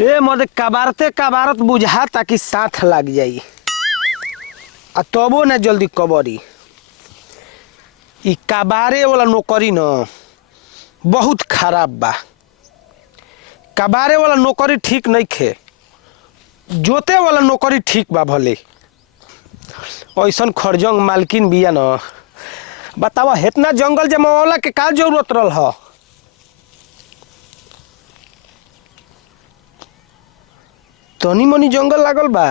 ए मर्द कबारते कबारत बुझा ताकि साथ लग जाई आ तबो ना जल्दी कबरी। ई कबारे वाला नौकरी न बहुत खराब बा। कबारे वाला नौकरी ठीक नहीं खे, जोते वाला नौकरी ठीक बा। भले ऐसन खरजंग मालकिन बिया न, बतावा इतना जंगल जमावला के का जरूरत रहल ह। तनी मनी जंगल लागल बा।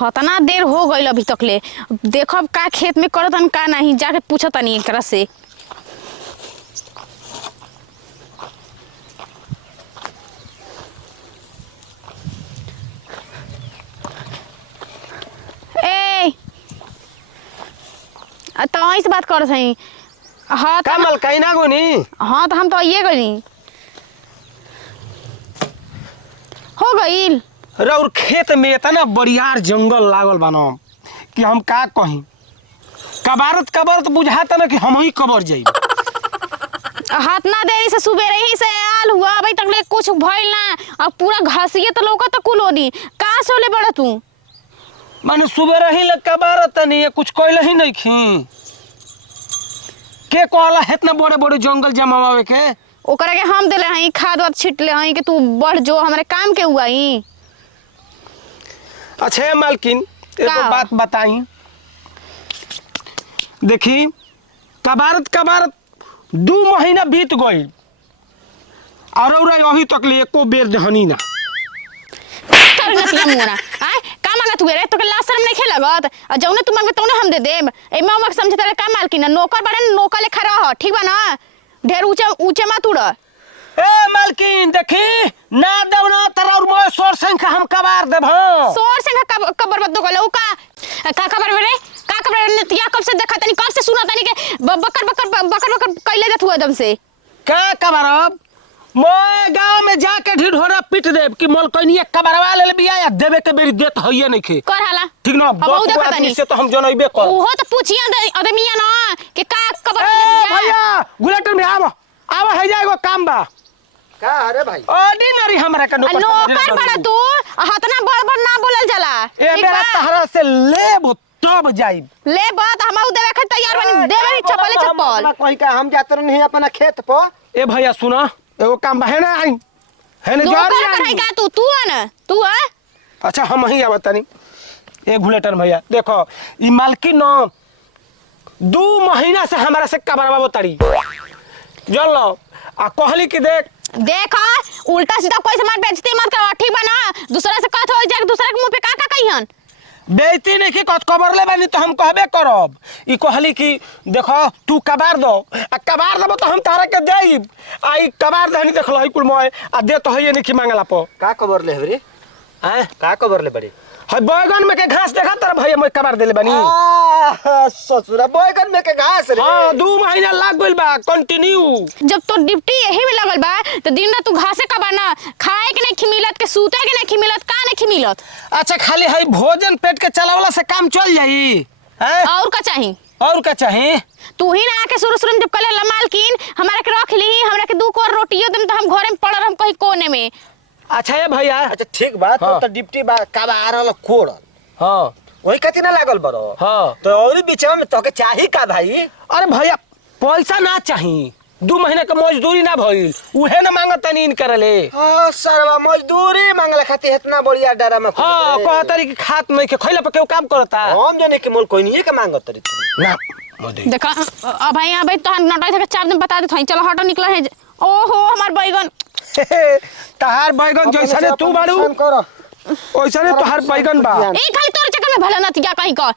हतना देर हो गई अभी तक ले, देखब का खेत में करतन का नहीं, जाके पूछतनी एकरा से। ए तो ऐसे बात करत हई। हाँ का मलकाई ना गोनी। हाँ तो हम तो ये गई हो गई। और खेत में इतना बड़ियार जंगल लागल बा न कि हम का कहीं। कबारत कबारत बुझाता ना कि हम ही कबर जाई। हाथ ना देरी से सुबेरे ही से आल हुआ, अभी तक ले कुछ भइल ना। अब पूरा घासिए तो लौका तो कुल होदी का सोले बड़ा तू। माने सुबह ही लग कबारत नहीं, कुछ कोई ही नहीं खी के कहला इतना बड़े बड़े जंगल जमावे के। ओकरा के हम देले हई, खाद वाद छिटले हई कि तू बढ़ जो हमारे काम के हुआ ही। अच्छा मालकिन एक बात बताई, देखी कबारत कबारत 2 महीना बीत गई और अभी तक ले एको बेर दहनी ना। कर नतिया मोरा आय का मांगा तू रे, तो के लास्ट शर्म नहीं खेलगत आ जौने तू मांगे तौने हम दे देब। ए मामा के समझे तेरे का मालकिन नौकर बड़े नौकर ले खड़ा हो, ठीक बा ना। ढेर ऊंचे ऊंचे मत उड़। ए मालकिन देखी ना देव ना तरा और मोय सोर संख्या हम कबार देब। हां सोर संख्या कबर मत दो गलो का खबर में रे, का खबर नतिया कब से देखा तनी, कब से सुना तनी के बकर बकर बकर बकर कइले जात हुआ एकदम से। का कबारब मोय गांव में जाके ढिढोरा पीट देब कि मलकनिया कबारवा ले बिया या देबे के बेरी देत हइए नहीं खे। कर हाला ठीक ना, बहुत आदमी से तो हम जनइबे कर। ओहो तो पूछिया आदमिया ना कि का खबर ए ले दिया। भैया गुलेटर में आव है जाएगो काम बा का। अरे भाई ऑर्डिनरी हमरा के नौकर बड़ा तू हतना बड़ बड़ ना बोलल जाला। ए मेरा तहरा से लेब तब जाइब। ले बात हम देवे के तैयार बनी, देवे चप्पल चप्पल कोई का हम जात नहीं अपना खेत पर। ए भैया सुना एगो काम बा है ना, आई है ना नौकर जा कर का तू आ ना तू आ। अच्छा हम ही आवत तनी। ए गुलेटर भैया देखो ई मालकिन न 2 महीना से हमरा से कबरवा बतारी जल लो आ कहली कि देखा उल्टा सीधा कोई सामान बेचती मत करो, ठीक बा ना। दूसरा से कहत हो जाए, दूसरे के मुंह पे का कहियन बेइज्जती नहीं कि कबर ले बानी तो हम कहबे करब। ई कहली कि देखो तू कबार दो आ कबार देबो तो हम तारा के देब। आ ई कबार दहनी देखलो है कुल मोय आ दे तो है नहीं कि मांगला प का खबर ले रे, हैं का खबर ले बड़ी। है बैगन में के घास देखा तर भैया मैं कबार देले बानी। ससुरा बैगन में के घास रे। हां 2 महीना लाग गइल बा कंटिन्यू। जब तो ड्यूटी यही में लगल बा तो दिन रात तू घासे कबाना, खाए के नहीं खिमिलत के सूते के नहीं खिमिलत, का नहीं खिमिलत। अच्छा खाली है भोजन पेट के चलावला से काम चल जाई हैं। और का चाहिए, और का चाहिए। तू ही ना आके शुरू जब कले मालकिन हमारा के रख ली, हमरा के 2 कोर रोटियो देम तो हम घरे में पड़ल हम कहीं कोने में। अच्छा है भैया। अच्छा ठीक बा तो डिप्टी बा कबारल कोड़ल। हां वही कति ना लागल बरो। हां तो और बीचवा में तो के चाही का भाई। अरे भैया पैसा ना चाहिए, 2 महीने के मजदूरी ना भइल उहे ना मांगत नीन करले। हां सरवा मजदूरी मांगला खातिर इतना बढ़िया डरा में। हां कहतरी कि खात नहीं के खइला पे केहू काम करता। हम जाने के मोल कोई नहीं के मांगत तरी ना मदे देखा अब भाई यहां भाई तो नटाई के 4 दिन बता दे थई। चलो हटो निकला है। ओहो हमार बैगन तहार बैगन जैसा ने तू बाड़ू वैसा ने तोहार बैगन बा। ए खाली तोर चक्कर में भला नतिया कहीं का।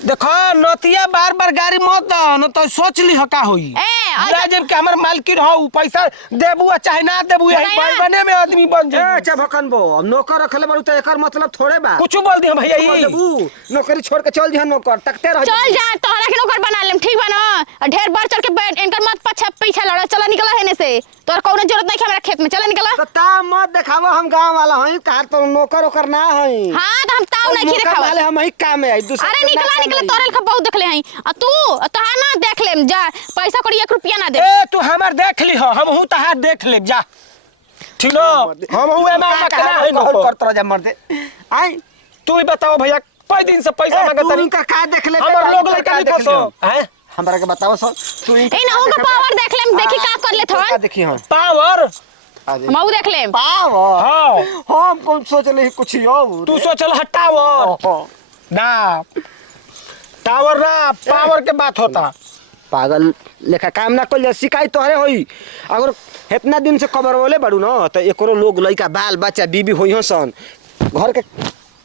देखो नतिया बार बार गाड़ी मत न तो सोच ली का होई। ए जब के हमर मालकिन हो पैसा देबू चाहे ना देबू यही बैगने में आदमी बन जाए। अच्छा भकन बो अब नौकर रखले बारू तो एकर मतलब थोड़े बा कुछ बोल दी भैया ई नौकरी छोड़ के चल जा नौकर तकते रह। चल जा तोहरा तोरा के नौकर बना लेम ठीक बा ना ढेर बढ़ चढ़ के बैठ इनकर मत पीछे लड़ा चला निकला हेने से तोर कौनो जरूरत नहीं हमरा खेत में चला निकला तो ता मत देखावो हम गांव वाला हई कार तो नौकर ओकर ना हई हां त हम ताऊ नहीं देखावा वाले हम ही काम में आई दूसरा अरे निकला तोरे का बहुत देखले हई आ तू तोहार ना देख लेम जा पैसा कोड़ी 1 रुपया ना दे ए तू हमर देख ली हो हम हूं तहार देख ले जा ठीक नो हम हूं एमा कना है नो करत रह जा मर दे आई तू ही बताओ भैया कई दिन से पैसा मांगत तू नहीं इनका का देख ले हमर लोग लइका नहीं फसो हैं हमरा के बताओ सो तू ए ना उनका पावर देख लेम देखी का कर ले थवन देखी हां पावर हम देख लेम पावर हां हम कौन सोचले कुछ और तू सोचल हटावर ना टावर ना पावर के बात होता पागल लेखा काम ना कल शिकायत तोहरे होई अगर इतना दिन से खबर बोले बड़ू ना तो एकरो लोग लइका बाल बच्चा बीबी होई सन घर के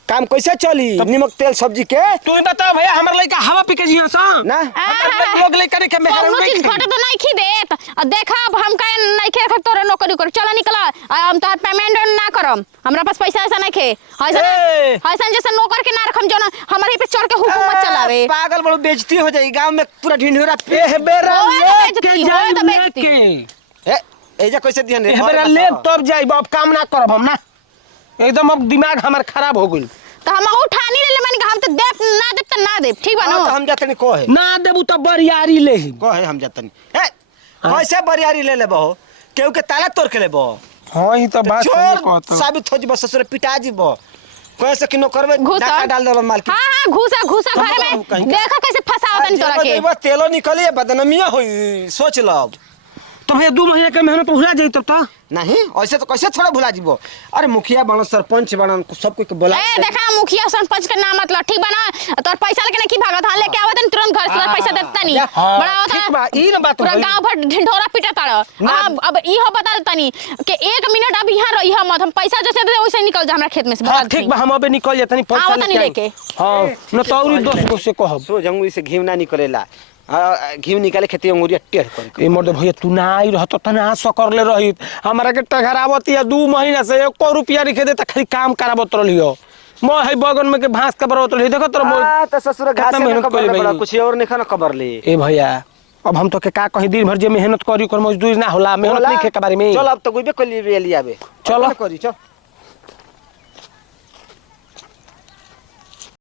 काम कैसे चली नमक तेल सब्जी के तू ही बताओ भैया हमर लइका हवा पी के जियो सा ना हमर लोग लइका नहीं के मेहर कौनो चीज घटे तो नहीं खी देत आ देखा अब हम का नहीं खे रख तोरे नौकरी कर चला निकला हम तोहर पेमेंट ना करम हमरा पास पैसा ऐसा नहीं खे ऐसा जैसे नौकर के ना रखम जो ना हमारे पे चढ़ के हुकूमत चलावे पागल बड़ो बेइज्जती हो जाई गांव में पूरा ढिंढोरा पे ए बेरा होए तो ले बेइज्जती, के होए तो जाई बेइज्जती। के ए एजा कैसे दिहन रे ए बेरा ले तब जाई अब काम ना करब हम ना एकदम अब दिमाग हमर खराब हो गइल तो हम उठानी ले मैंने हम तो देब त ना देब ठीक बा तो ना हम जातनी को है ना देबू तो बरियारी ले को है हम जातनी ए कैसे बरियारी ले लेबो केहू के ताला तोड़ के लेबो हां ई तो बात सही चोर कहत साबित हो जीबो ससुर पिटा जीबो कैसे कि नौकर में घुसा। डाका डाल देलो मालकिन हां घुसा घर में कहीं का- देखा कैसे फसावतन तोरा के जेबो तेलो निकली बदनामिया होई सोच लो तो भैया 2 महीने के मेहनत भुला जाई तब तो नहीं ऐसे तो कैसे थोड़ा भुला जीबो अरे मुखिया बनो सरपंच बनो सब कोई के बोला ए देखा मुखिया सरपंच के नाम मतलब ठीक बा ना तोर पैसा लेके नहीं भागत हां लेके आवत न तुरंत घर से पैसा देता नहीं हाँ, बड़ा होता ठीक बा, ई ना बात पूरा भई। गांव भर ढिंढोरा पीटा ताड़ अब ई हो बता देतानी कि 1 मिनट अब यहां रही हम हम पैसा जैसे दे वैसे निकल जा हमरा खेत में से हां बता ठीक बा हम अबे निकल जातनी पैसा आवत नहीं लेके। हां न तो और 10 को से कहब सो जंगली से घी ना निकलेला घी निकाले खेती अंगुरिया टेढ़ कर ए मर्द भैया तू ना आई रहत त ना कर ले रही हमरा के टघरावत या 2 महीना से 1 रुपया लिखे दे त खाली काम करावत रहियो मैं है बगन में के भांस का बरवत रही देखो तोर मोर तो ससुर घास कितना में मेहनत खबर कइले बड़ा भाई। कुछ और नहीं खाना खबर ले ए भैया अब हम तो के का कहीं दिन भर जे मेहनत करी कर मजदूरी ना होला मेहनत नहीं खे के बारे में चल अब तो गुबे कर लिए आबे चलो। करी चल